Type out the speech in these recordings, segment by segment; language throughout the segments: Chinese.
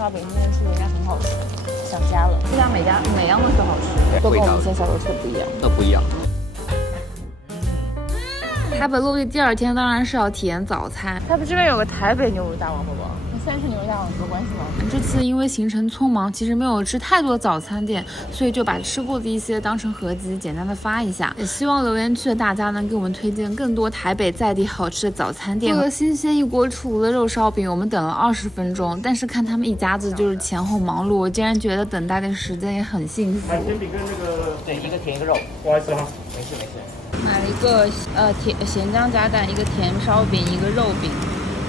烧饼，他们说应该很好吃，想家了。这家每样都是好吃，都跟我们以前小时候吃的不一样。都不一样。台北落地第2天当然是要体验早餐。它不这边有个台北牛肉大王，宝宝，跟三吃牛肉大王有什么关系吗？这次因为行程匆忙，其实没有吃太多早餐店，所以就把吃过的一些当成合集，简单的发一下。也希望留言区的大家能给我们推荐更多台北在地好吃的早餐店。为了新鲜一锅出炉的肉烧饼，我们等了20分钟，但是看他们一家子就是前后忙碌，我竟然觉得等待的时间也很幸福。海鲜饼跟那个对，一个甜一个肉，不好意思哈，没事没事。买了一个咸姜夹蛋，一个甜烧饼，一个肉饼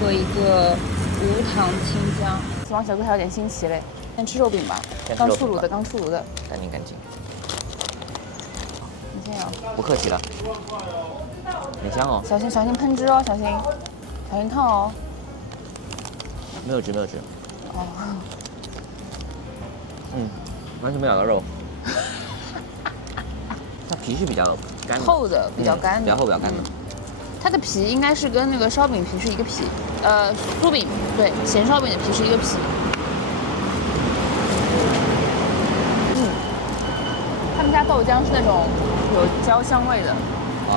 和一个无糖青姜。死亡小哥还有点新奇嘞，先吃肉饼吧，刚出炉的。赶紧。你先要。不客气了。很香哦。小心喷汁哦，小心烫哦。没有汁。哦。完全没咬到肉。它皮是比较干的，厚的，比较干的，比较厚，比较干的。它的皮应该是跟那个烧饼皮是一个皮，酥饼对，咸烧饼的皮是一个皮。他们家豆浆是那种有焦香味的，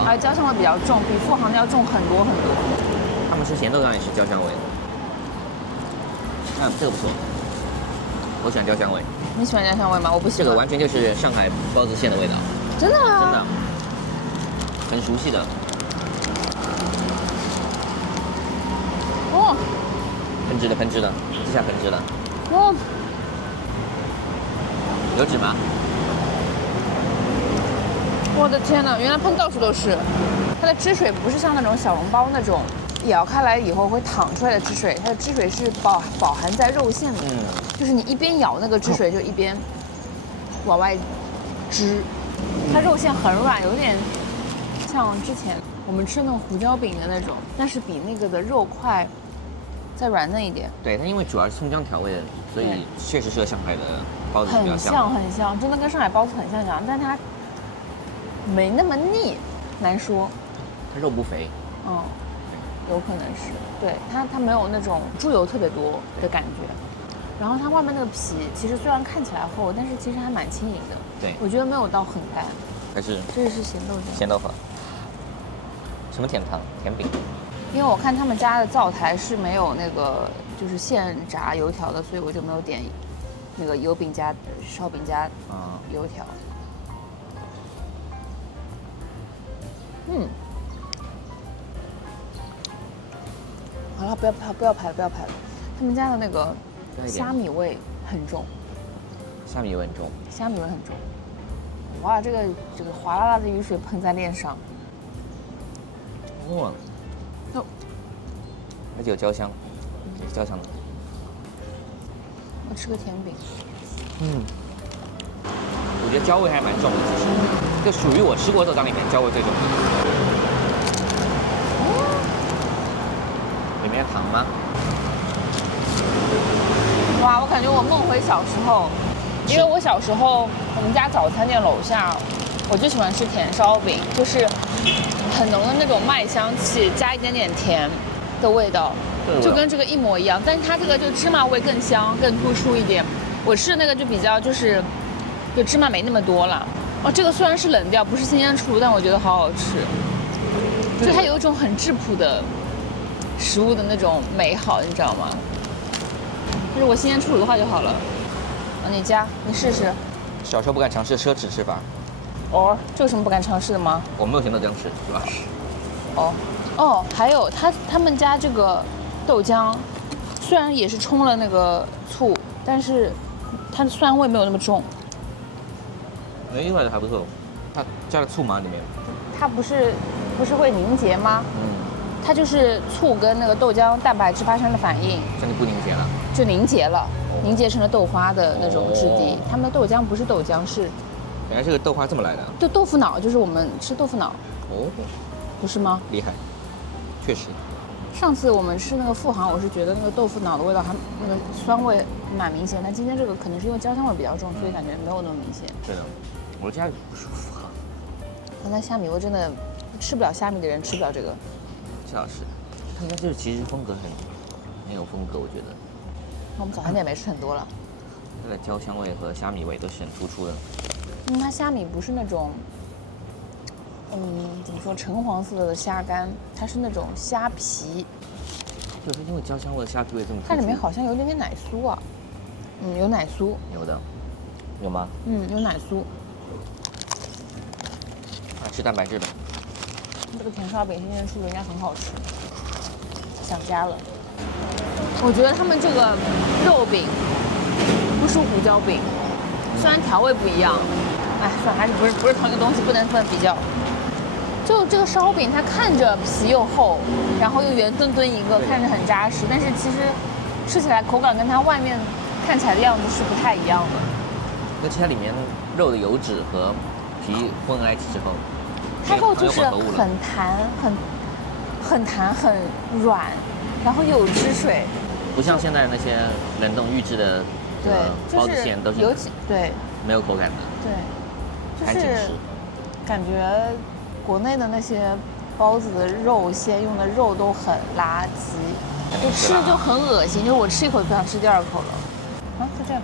而焦香味比较重，比富航的要重很多很多。他们吃咸豆浆也是焦香味的。这个不错，我喜欢焦香味。你喜欢焦香味吗？我不喜欢。这个完全就是上海包子馅的味道。真的吗？真的，很熟悉的。哦，喷汁的，这下喷汁了。哦，有纸吗？我的天哪，原来喷到处都是。它的汁水不是像那种小笼包那种咬开来以后会淌出来的汁水，它的汁水是饱含在肉馅里，就是你一边咬那个汁水就一边往外汁。它肉馅很软，有点像之前我们吃那种胡椒饼的那种，但是比那个的肉块再软嫩一点。对，它因为主要是葱姜调味的，所以确实是和上海的包子比较像。很像，真的跟上海包子很像，但它没那么腻，难说。它肉不肥。有可能是，对它没有那种猪油特别多的感觉。然后它外面那个皮，其实虽然看起来厚，但是其实还蛮轻盈的。对，我觉得没有到很干。还是这是咸豆浆。咸豆腐。什么甜汤？甜饼。因为我看他们家的灶台是没有那个就是现炸油条的，所以我就没有点那个油饼加烧饼加油条。好了，不要拍了。他们家的那个虾米味很重。虾米味很重。哇，这个哗啦啦的雨水喷在脸上。而且有焦香，也是焦香的。我吃个甜饼。我觉得焦味还蛮重的，其实，就属于我吃过豆浆里面焦味最重的。里面有糖吗？哇，我感觉我梦回小时候，因为我小时候我们家早餐店楼下，我就喜欢吃甜烧饼，就是很浓的那种麦香气，加一点点甜的味道，就跟这个一模一样。但是它这个就芝麻味更香，更突出一点。我吃的那个就比较就芝麻没那么多了。这个虽然是冷掉，不是新鲜出炉，但我觉得好好吃。就它有一种很质朴的食物的那种美好，你知道吗？如果新鲜出炉的话就好了。你试试。小时候不敢尝试奢侈吃法。这有什么不敢尝试的吗？我没有咸豆浆吃，是吧？还有他们家这个豆浆，虽然也是冲了那个醋，但是它的酸味没有那么重。另外的还不错，它加了醋吗？里面？它不是会凝结吗？它就是醋跟那个豆浆蛋白质发生了反应，这就不凝结了，就凝结了，凝结成了豆花的那种质地。他们的豆浆不是豆浆，是原来这个豆花这么来的。就豆腐脑，就是我们吃豆腐脑。不是吗？厉害，确实。上次我们吃那个富航，我是觉得那个豆腐脑的味道还那个酸味蛮明显，但今天这个可能是因为焦香味比较重，所以感觉没有那么明显。对的，我家里不是富航。那虾米味真的吃不了虾米的人吃不了这个。这倒是，他们家就是其实风格很有风格，我觉得。我们早餐店没吃很多了。它的焦香味和虾米味都是很突出的。它虾米不是那种，怎么说橙黄色的虾干，它是那种虾皮。就是因为焦香味、虾皮味这么突出。它里面好像有点奶酥啊。有奶酥。有的。有吗？有奶酥。吃蛋白质吧。这个甜烧饼新鲜出的应该很好吃，想家了。我觉得他们这个肉饼不输胡椒饼，虽然调味不一样，算了，还是不是同一个东西，不能比较。就这个烧饼，它看着皮又厚，然后又圆墩墩一个，看着很扎实，但是其实吃起来口感跟它外面看起来的样子是不太一样的。而且它里面肉的油脂和皮混在一起之后，它肉就是很弹、很弹、很软，然后又有汁水，不像现在那些冷冻预制的包子馅都是没有口感的，对，就是感觉国内的那些包子的肉馅用的肉都很垃圾，就吃着就很恶心，就是我吃一口就不想吃第二口了。就这样。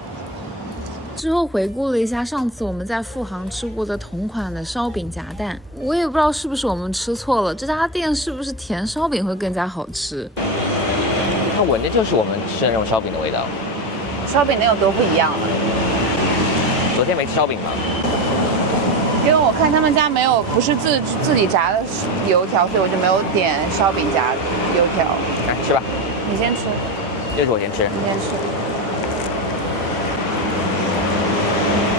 之后回顾了一下上次我们在富航吃过的同款的烧饼夹蛋，我也不知道是不是我们吃错了，这家店是不是甜烧饼会更加好吃？它闻的就是我们吃的那种烧饼的味道。烧饼能有多不一样呢？昨天没吃烧饼吗？因为我看他们家不是自己炸的油条，所以我就没有点烧饼夹油条。来吃吧，你先吃。这是我先吃。你先吃。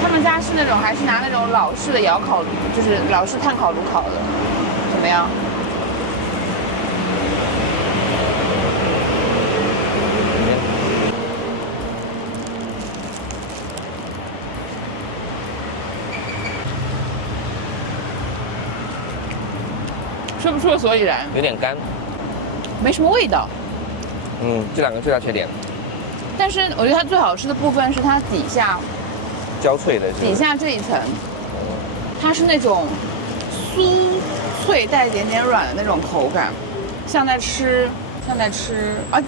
他们家是那种还是拿那种老式的窑烤炉，就是老式炭烤炉烤的，怎么样？说不出个所以然，有点干，没什么味道。这两个最大缺点。但是我觉得它最好吃的部分是它底下焦脆的，底下这一层，它是那种酥脆带一点点软的那种口感，像在吃啊，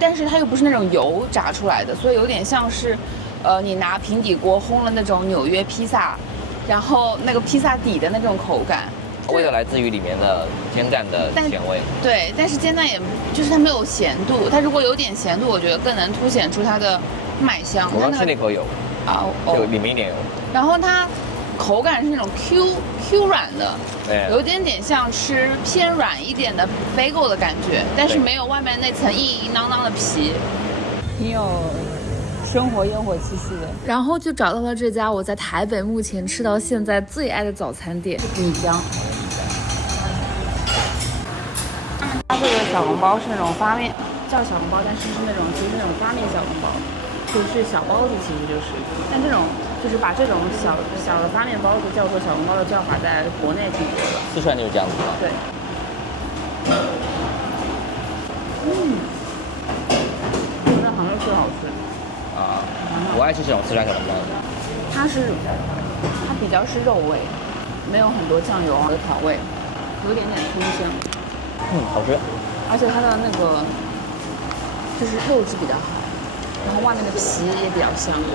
但是它又不是那种油炸出来的，所以有点像是，你拿平底锅烘了那种纽约披萨，然后那个披萨底的那种口感。味道来自于里面的煎蛋的咸味。对，但是煎蛋也就是它没有咸度，它如果有点咸度，我觉得更能凸显出它的麦香。我刚吃那口有就里面一点有。然后它口感是那种 Q 软的，有点点像吃偏软一点的 bagel 的感觉，但是没有外面那层硬硬囊囊的皮，挺有生活烟火气息的。然后就找到了这家我在台北目前吃到现在最爱的早餐店米浆。它这个小笼包是那种发面，叫小笼包，但是是那种其实是那种发面小笼包，就是小包子，其实就是。但这种就是把这种小的发面包子叫做小笼包的叫法，在国内挺多的。四川就是这样子吗？对。这个好像是好吃。我爱吃这种四川小笼包。它比较是肉味，没有很多酱油的调味，有点点葱香。好吃。而且它的那个就是肉质比较好，然后外面的皮也比较香。我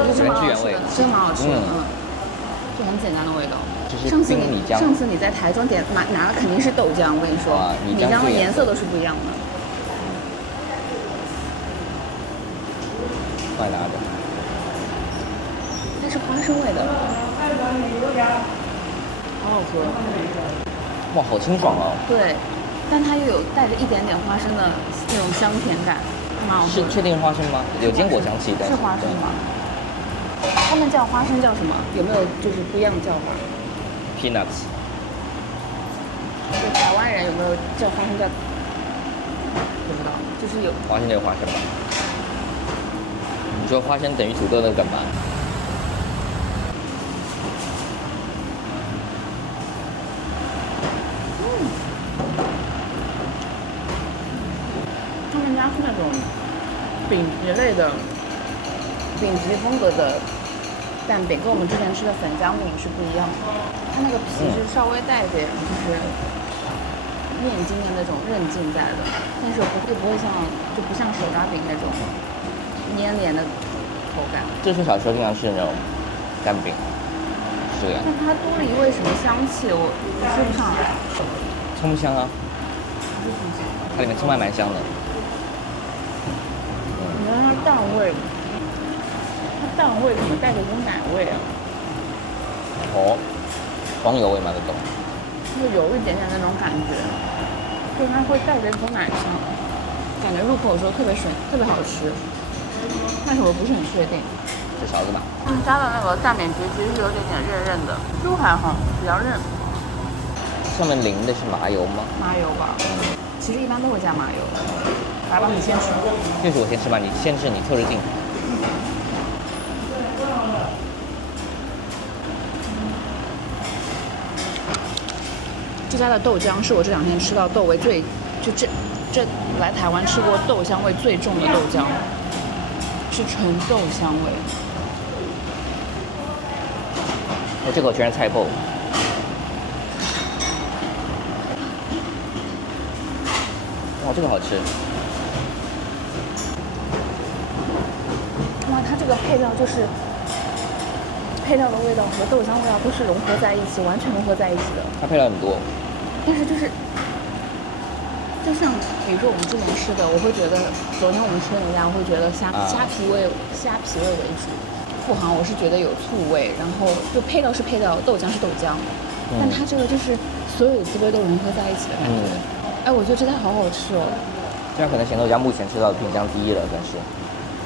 觉得这蛮好吃的，真蛮好吃的。就很简单的味道。上次你在台中拿的肯定是豆浆，我跟你说，米浆的颜色都是不一样的。快拿着。它是花生味的，好好喝。哇，好清爽哦。对，但它又有带着一点点花生的那种香甜感，蛮好喝。是确定是花生吗？有坚果香气的。是花生吗？他们叫花生叫什么？有没有就是不一样的叫法 ？Peanuts。就台湾人有没有叫花生叫？不知道，就是有。花生就是花生吧。你说花生等于土豆的梗吗？他们家是那种饼皮类的。饼皮风格的蛋饼跟我们之前吃的粉浆饼是不一样的，它那个皮是稍微带一点就是面筋的那种韧劲在的，但是不会像手抓饼那种黏黏的口感。这是小时候经常吃的那种干饼，是这个样子。但它多了一味什么香气，我说不上来。葱香啊，它里面葱还蛮香的。你看它蛋味，它蛋味怎么带着股奶味啊？哦，黄油味吗？这种。就有一点点那种感觉，就是它会带着一口奶香，感觉入口的时候特别顺，特别好吃，但是我不是很确定。这勺子吧。他们家的那个蛋饼皮其实是有点韧韧的，猪还好，比较韧。上面淋的是麻油吗？麻油吧，其实一般都会加麻油。来吧，你先吃。就是我先吃吧，你先吃，你凑着劲。这家的豆浆是我这2天吃到豆味最，这来台湾吃过豆香味最重的豆浆，是纯豆香味。哦，这口全是菜脯。哇，这个好吃。哇，它这个配料就是配料的味道和豆香味道都是融合在一起，完全融合在一起的。它配料很多。但是就像比如说我们之前吃的，我会觉得昨天我们吃的那家，我会觉得虾皮味为主。富航我是觉得有醋味，然后就配料是配料，豆浆是豆浆，但它这个就是所有滋味都融合在一起的感觉。哎，我觉得这家好好吃哦。这样可能咸豆浆目前吃到的品相第一了，算是。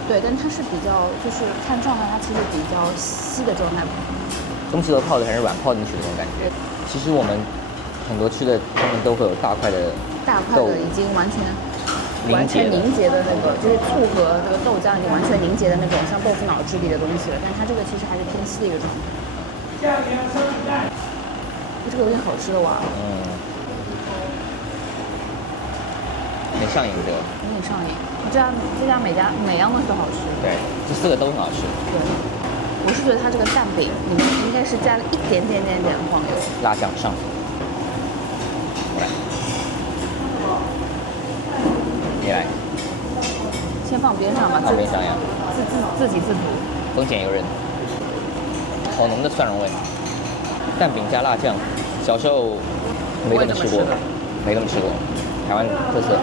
对，但它是比较就是看状态，它其实比较稀的状态。东西都泡的很软，泡进去的那种感觉。其实我们很多吃的，他们都会有大块的已经完全凝结的那个，就是醋和这个豆浆已经完全凝结的那种像豆腐脑质地的东西了，但它这个其实还是偏稀的一个状态。这个有点好吃的哇。很上瘾这个。有点上瘾。这家每样东西都好吃。对，这4个都很好吃。对。我是觉得它这个蛋饼里面应该是加了一点点黄油。辣酱上。你来。先放边上吧。放边上呀。自给自足。丰俭由人。好浓的蒜蓉味。蛋饼加辣酱，小时候没怎么吃过，台湾特色。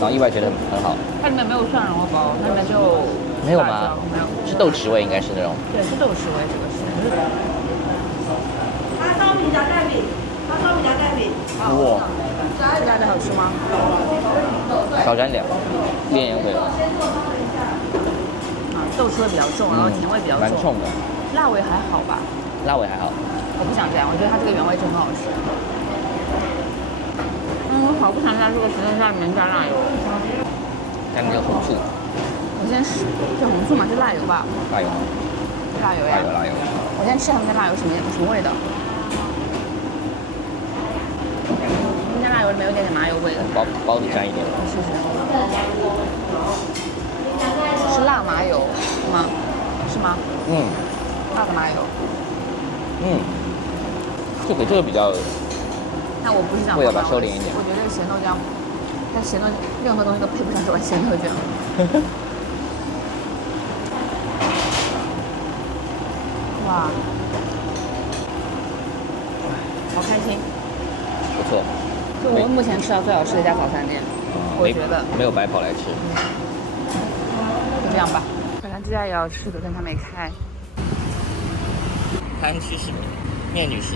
然后意外觉得很好。它里面没有蒜蓉包，那里面就没有吗？没有，是豆豉味，应该是那种。对，是豆豉味，这个是。叉烧米加蛋饼，哇，这家的好吃吗？少沾点，练也会了。豆豉味比较重，然后甜味比较重。蛮冲的。辣味还好吧？辣味还好。我不想这样，我觉得它这个原味真很好吃。我好不想在这个咸豆浆里面加辣油。加那个红醋。我先试，这红醋嘛是辣油吧？辣油。辣油呀。辣油。我先吃他们家辣油什么味道？他们家辣油里面有点麻油味的。包子沾一点。试试。是辣麻油吗？是吗？辣的麻油。这个比较。但我不是想味道吧，收敛一点。我觉得咸豆浆，它咸豆任何东西都配不上这碗咸豆浆。哇，好开心。不错。就我目前吃到最好吃的一家早餐店，我觉得没有白跑来吃。就这样吧。本来这家也要吃的，但它没开。台湾区市民，面女士。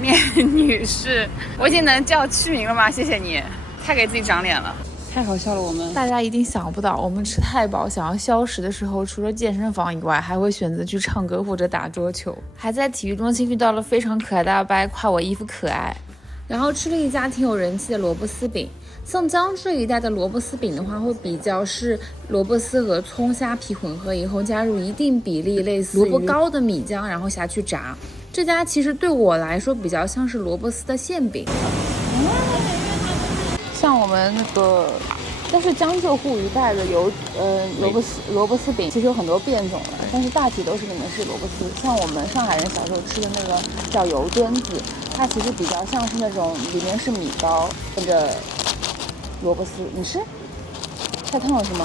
面女士，我已经能叫区名了吗？谢谢你，太给自己长脸了，太好笑了。我们大家一定想不到，我们吃太饱想要消食的时候，除了健身房以外，还会选择去唱歌或者打桌球，还在体育中心遇到了非常可爱的阿伯，夸我衣服可爱。然后吃了一家挺有人气的萝卜丝饼，像江浙一带的萝卜丝饼的话，会比较是萝卜丝和葱虾皮混合以后，加入一定比例类似萝卜糕的米浆，然后下去炸。这家其实对我来说比较像是萝卜丝的馅饼，像我们那个，但是江浙沪一带的萝卜丝饼其实有很多变种的，但是大体都是里面是萝卜丝。像我们上海人小时候吃的那个叫油墩子，它其实比较像是那种里面是米糕跟着萝卜丝。你吃？太烫了是吗？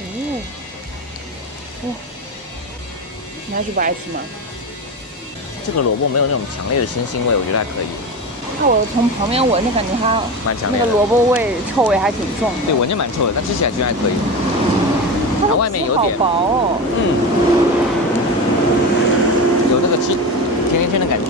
哦，哇，你还是不爱吃吗？这个萝卜没有那种强烈的腥腥味，我觉得还可以。看我从旁边闻，就感觉它蛮强烈的那个萝卜味、臭味还挺重的。对，闻着蛮臭的，但吃起来居然还可以。它的外面皮好有点薄哦。有那个吃甜甜圈的感觉。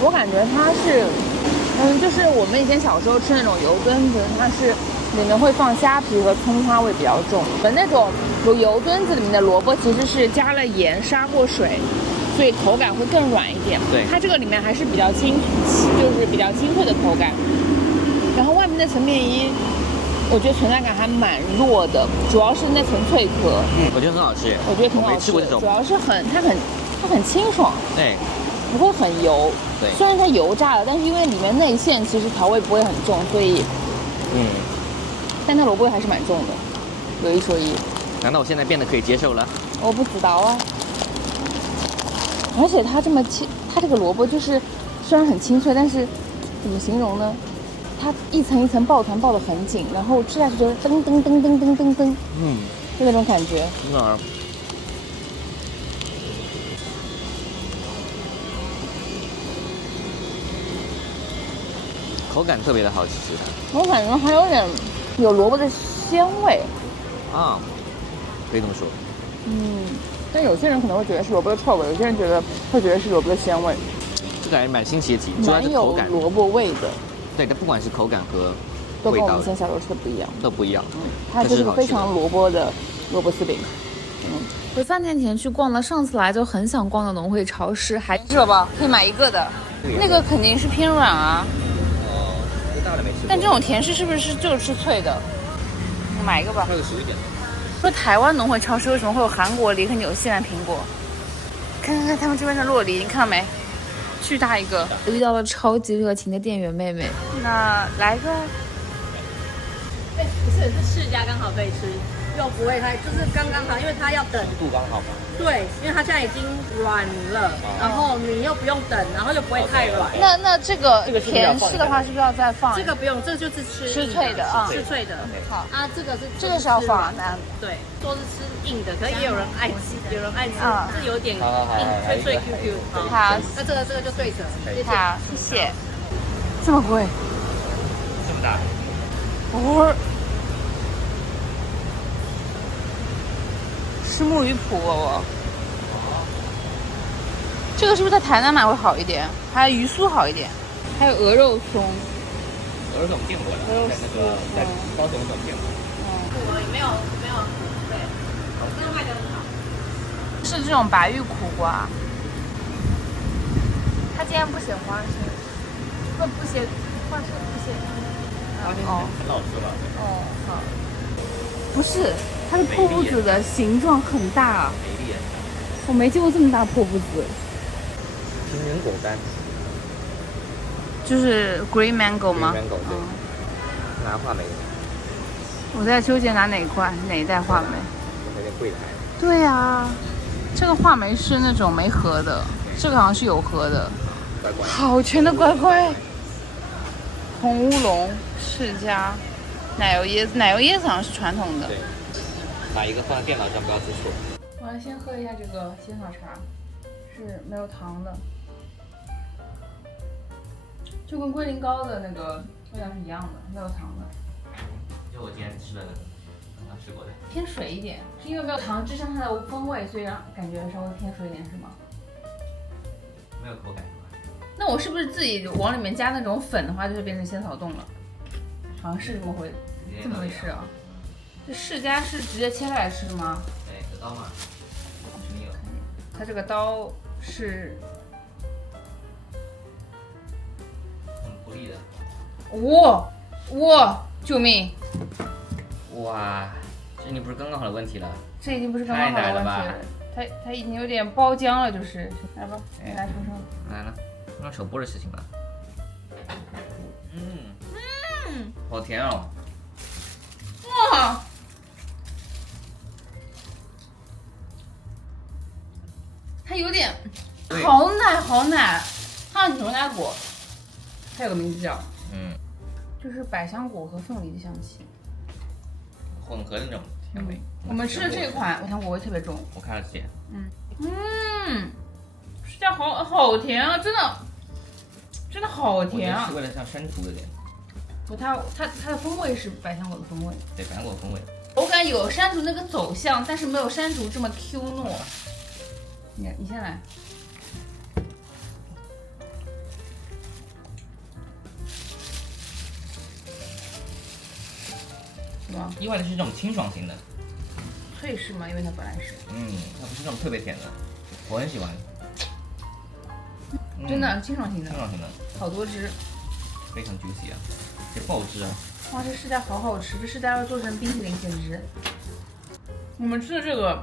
我感觉它是，就是我们以前小时候吃那种油墩子，它是里面会放虾皮和葱花味比较重。那种有油墩子里面的萝卜其实是加了盐杀过水，所以口感会更软一点。对，它这个里面还是比较就是比较清脆的口感。然后外面那层面衣，我觉得存在感还蛮弱的，主要是那层脆壳。我觉得很好吃。我觉得挺好吃。没吃过这种。主要是它很清爽。对。不会很油，对，虽然它油炸了，但是因为里面内馅其实调味不会很重，所以，但它萝卜味还是蛮重的，有一说一。难道我现在变得可以接受了？我不知道啊。而且它这么它这个萝卜就是虽然很清脆，但是怎么形容呢？它一层一层抱团抱得很紧，然后吃下去觉得噔噔噔噔噔噔噔，就那种感觉。口感特别的好，其实我感觉还有点有萝卜的鲜味啊，可以这么说。但有些人可能会觉得是萝卜的臭味，有些人会觉得是萝卜的鲜味。这感觉蛮新奇的体验，主要是口感。萝卜味的。对，它不管是口感和都跟我们以前小时候吃的不一样，都不一样。它就是非常萝卜的萝卜丝饼。我3天前去逛了上次来就很想逛的农会超市，还吃了吧？可以买一个的。那个肯定是偏软啊。大的没吃过。但这种甜食是不是就是吃脆的？买一个吧。那个熟一点。说台湾农会超市为什么会有韩国梨和纽西兰苹果？看他们这边的洛梨，你看到没？巨大一个。遇到了超级热情的店员妹妹，那来个。不是世家刚好可以吃，又不会太，就是刚刚好，因为它要等度刚好嘛。对，因为它现在已经软了，然后你又不用等，然后又不会太软。那这个甜食的话，是不是要再放？这个不用，这个就是吃脆的啊，吃脆的。好啊，这个是要放的。对，说是吃硬的，可是也有人爱吃，有人爱吃，是有点硬，脆脆 QQ。好，那这个就对折。好，谢谢。这么贵？这么大？是木鱼脯哦。这个是不是在台南买会好一点？还有鱼酥好一点，还有鹅肉松。鹅肉松见过了，在那个在高雄总见过。没有，对，这个卖的很好。是这种白玉苦瓜。他竟然不写花生，不写花生，不写。很好吃了。哦，好。不是，它的破布子的形状很大。美丽。我没见过这么大破布子。情人果干。就是 green mango 吗 ？green mango 对。拿话梅。我在纠结拿哪一袋话梅。有点柜台。对呀，这个话梅是那种没核的，这个好像是有核的。乖乖。好全的乖乖。红乌龙、世家、奶油椰子，奶油椰子好像是传统的。对。把一个放在电脑上，不要出错。我来先喝一下这个仙草茶，是没有糖的，就跟龟苓膏的那个味道是一样的，没有糖的。就我今天吃的那个，刚刚吃过的。偏水一点，是因为没有糖支撑它的风味，所以让感觉稍微偏水一点，是吗？没有口感是吧？那我是不是自己往里面加那种粉的话，就会变成仙草冻了？好像是这么回事啊。这世家是直接切开来吃的吗？对，有刀吗？没有。它这个刀是很不利的。哇！救命！哇，这已经不是刚刚好的问题了。这已经不是刚刚好的问题了。它已经有点包浆了，就是来吧，来说说。来了，用手剥的事情吧。好甜哦！哇，它有点好奶好奶，它像牛奶果，它有个名字叫就是百香果和凤梨的香气，混合的那种甜味。我们吃的这款百香果味特别重，我看了姐。释迦好甜啊，真的好甜啊！是为了像山竹有点。不，它的风味是百香果的风味，对，百香果风味。口感有山竹那个走向，但是没有山竹这么 Q 糯。你先来。是吧？意外的是这种清爽型的。脆是吗？因为它本来是。它不是那种特别甜的，我很喜欢。真的清爽型的。清爽型的。好多汁。非常 juicy 啊，这爆汁啊！哇，这释迦好好吃，这释迦要做成冰淇淋简直。我们吃的这个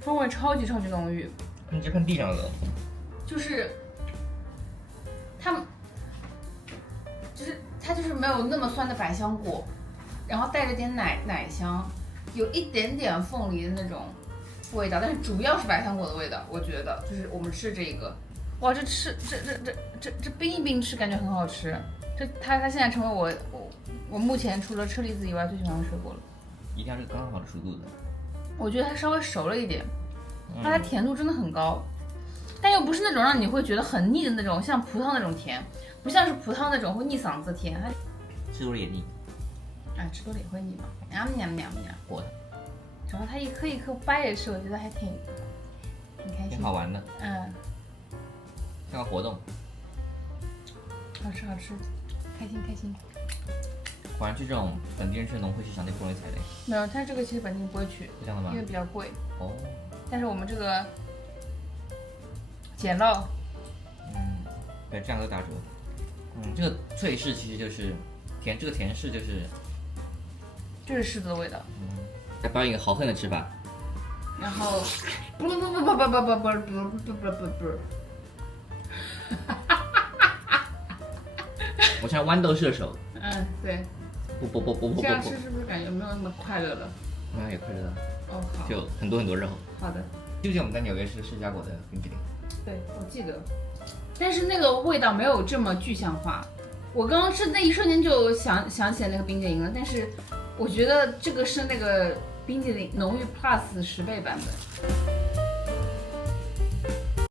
风味超级浓郁。你就看地上的，就是它就是没有那么酸的百香果，然后带着点奶香，有一点点凤梨的那种味道，但是主要是百香果的味道。我觉得就是我们吃这个，哇，这冰一冰吃感觉很好吃。它现在成为我目前除了车厘子以外最喜欢的水果了。一定要是刚刚好的熟度的。我觉得它稍微熟了一点，它甜度真的很高，但又不是那种让你会觉得很腻的那种，像葡萄那种甜，不像是葡萄那种会腻嗓子的甜。它吃多了也腻。吃多了也会腻嘛。喵，火的。然后它一颗一颗掰着吃，我觉得还挺开心，挺好玩的。像个活动。好吃，开心。果然去这种本地人去的农会市场，那不容易踩雷。没有，它这个其实本地人不会去，这样的吗？因为比较贵。哦。但是我们这个捡漏。对，这样都打折。这个脆柿其实就是甜，这个甜柿就是柿子的味道。再表演一个豪横的吃法。然后不，我像豌豆射手。对。不。这样吃是不是感觉没有那么快乐了？那也快乐了。好。就很多肉。好的。就像我们在纽约吃释迦果的冰淇淋。对，我记得。但是那个味道没有这么具象化。我刚刚吃那一瞬间就想起来那个冰淇淋了，但是我觉得这个是那个冰淇淋浓郁 Plus 10倍版本。